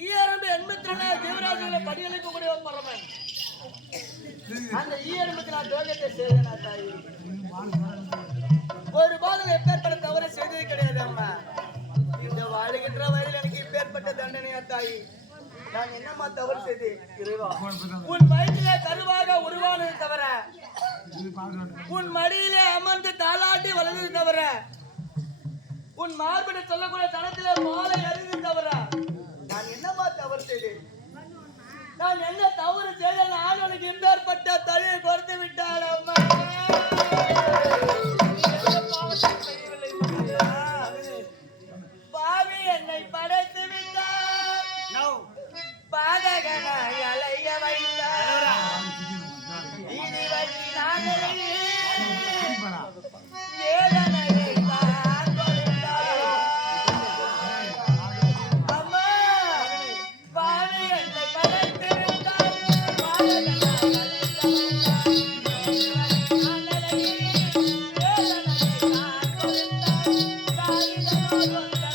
ஈயரம்பு எண்பத்தி ரெண்டாயிரம் ஜீவராசிகளை படியளிக்கக்கூடிய ஒரு பரமன் அந்த ஈயரம்புக்கு நான் துரோகத்தை செய்தேன் தாயி? ஒரு பாதம் எப்பேற்பட்ட தவறு செய்தது கிடையாது அம்மா. இந்த வாழுகின்ற வயதில் எனக்கு இப்பேற்பட்ட தண்டனையா தாயி? நான் என்னம்மா தவறு இறைவா உன் வயிற்றிலே கருவாக உருவானது தவிர உன் மடியிலே அமர்ந்து தாளாட்டி வளர்ந்தது தவிர உன் மார்பிட சொல்லக்கூடிய தனத்துல மாலை அறிந்து தவறா நான் என்னமா தவறு செய்தேன்? நான் என்ன தவறு செய்தேன்? ஆண்டவனுக்கு இம்பேற்பட்ட தழியை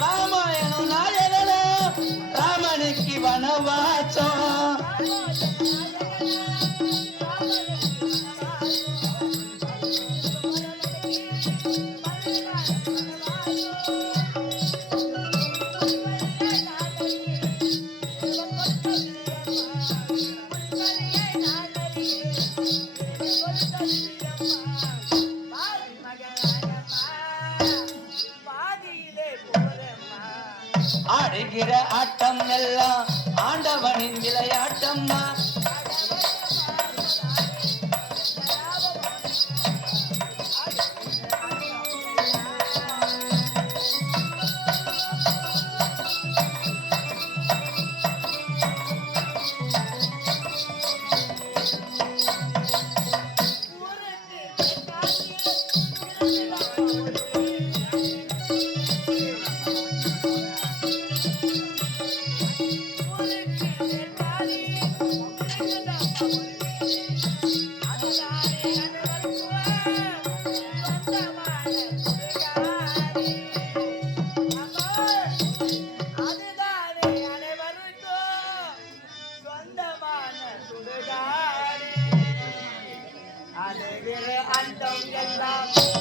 రామాయణం నాయనలో రామనికి వనవాసం Bye. ஆடுகிற ஆட்டம் எல்லாம் ஆண்டவனின் விளையாட்டம்மா.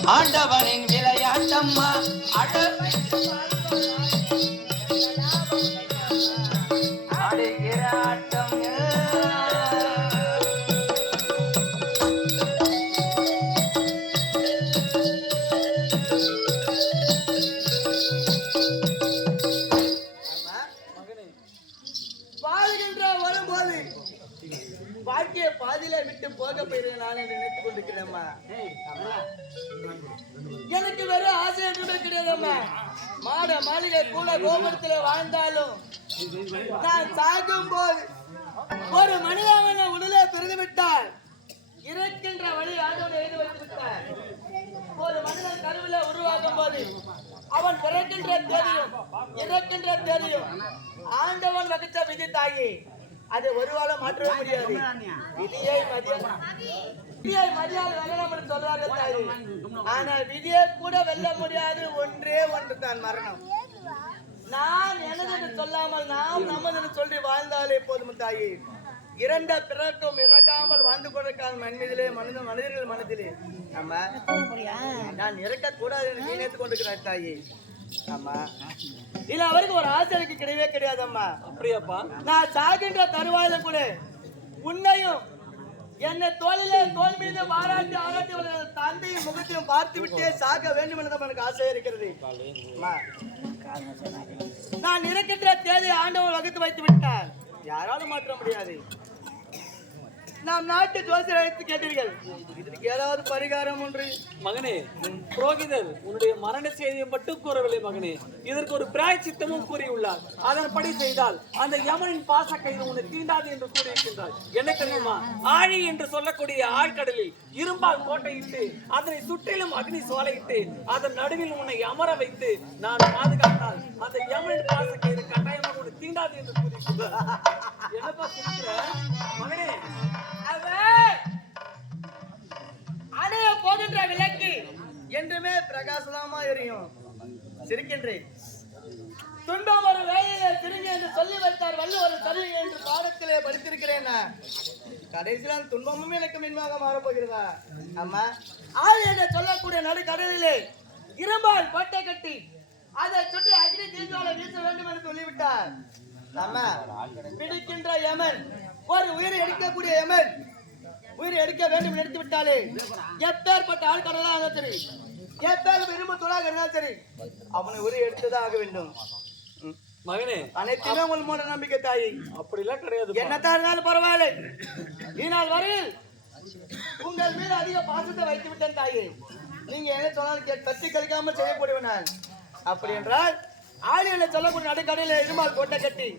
ஆண்டவனின் விளையாட்டம்மா. அட. வாழ்க்கையை பாதியில விட்டு போக போயிருக்கேன் நான் நினைத்துக் கொண்டிருக்கிறேம்மா. எனக்கு வெறும் ஆசை எதுவுமே கிடையாதம்மா. மாட மாளிகை கூட கோபுரத்துல வாழ்ந்தாலும் நான் சாகும் போது ஒரு மனிதவன உடலே பிறந்து விட்டால் இறக்கின்ற வழி ஆண்டவன் எழுதி வைத்து விட்டார் ஒரு மனிதன் கருவில உருவாகும் போது அவன் பிறக்கின்ற தேதியும் இறக்கின்ற தேதியும் ஆண்டவன் வகுத்த விதி தாயி அது ஒருவால மாற்றவே முடியாது. விதியை விதியை மரியாதை வெல்லலாம் என்று சொல்றார்கள் ஆனால் விதியை கூட வெல்ல முடியாது. ஒன்றே ஒன்று தான் மரணம். நான் எனது சொல்லாமல் நாம் நமது சொல்லி வாழ்ந்தாலே போதும் தாயி. இரண்ட பிறக்கும் இறக்காமல் வாழ்ந்து கொண்டிருக்காத மனிதர்களே மனித மனிதர்கள் மனதிலே. நம்ம நான் இறக்க கூடாது என்று நினைத்து கொண்டிருக்கிறார் தாயி. ஆமா. இல்ல அவருக்கு ஒரு ஆசை எனக்கு கிடையவே கிடையாதம்மா. அப்படியாப்பா? நான் சாகின்ற தருவாயில கூட உன்னையும் என்னை தோளிலே தோல் மீது பாராட்டி ஆராட்டி அவர்கள் தந்தையின் முகத்திலும் பார்த்து விட்டே சாக வேண்டும் என்று எனக்கு ஆசை இருக்கிறது. நான் இருக்கின்ற தேதி ஆண்டவர் வகுத்து வைத்து விட்டார். யாராலும் மாற்ற முடியாது. நாம் நாட்டு ஜோசியர் அழைத்து கேட்டீர்கள். இதற்கு ஏதாவது பரிகாரம் ஒன்று? மகனே புரோகிதர் உன்னுடைய மரண செய்தியை மட்டும் கூறவில்லை மகனே. இதற்கு ஒரு பிராய்ச்சித்தமும் கூறியுள்ளார். அதன்படி செய்தால் அந்த யமனின் பாச கைது உன்னை தீண்டாது என்று கூறியிருக்கின்றார் என்ன தெரியுமா? ஆழி என்று சொல்லக்கூடிய ஆழ்கடலில் இரும்பால் கோட்டையிட்டு அதனை சுற்றிலும் அக்னி சோலையிட்டு அதன் நடுவில் உன்னை அமர வைத்து நான் பாதுகாத்தால் அந்த யமனின் பாச கைது கட்டாயமாக உன்னை தீண்டாது என்று கூறியிருக்கிறார் என்னப்பா சிரிக்கிற மகனே அணைய போகின்ற விளக்கு என்றுமே பிரகாசமா எரியும். சிரிக்கின்றேன் துன்பம் ஒரு வேலையை திரும்பி என்று சொல்லி வைத்தார் வல்ல ஒரு சரி என்று பாடத்திலே படித்திருக்கிறேன். கடைசியில் அந்த துன்பமும் எனக்கு மின்மாக மாறப்போகிறதா? ஆமா ஆள் என்று சொல்லக்கூடிய நடு இரும்பால் கோட்டை கட்டி அதை சுற்றி அக்னி தீர்ந்தால வீச வேண்டும் என்று சொல்லிவிட்டார். நம்ம பிடிக்கின்ற யமன் ஒரு உயிரை எடுக்கக்கூடிய யமன் உயிரை எடுக்க வேண்டும் எடுத்து விட்டாலே எப்பேற்பட்ட ஆள் கடலாக சரி எப்பேர் இரும்பு தூளாக இருந்தாலும் சரி அவனை உயிரை எடுத்துதான் ஆக வேண்டும். மகனே அனைத்துமே உங்கள் மூட நம்பிக்கை தாயி. அப்படிலாம் கிடையாது என்னத்தான் இருந்தாலும் பரவாயில்லை. இந்நாள் வரையில் உங்கள் மீது அதிக பாசத்தை வைத்து விட்டேன் தாயே. நீங்க என்ன சொன்னாலும் தட்டி கழிக்காம செய்யக்கூடியவன் நான். அப்படி என்றால் ஆளி என்ன சொல்லக்கூடிய நடுக்கடையில இருமால் கோட்டை கட்டி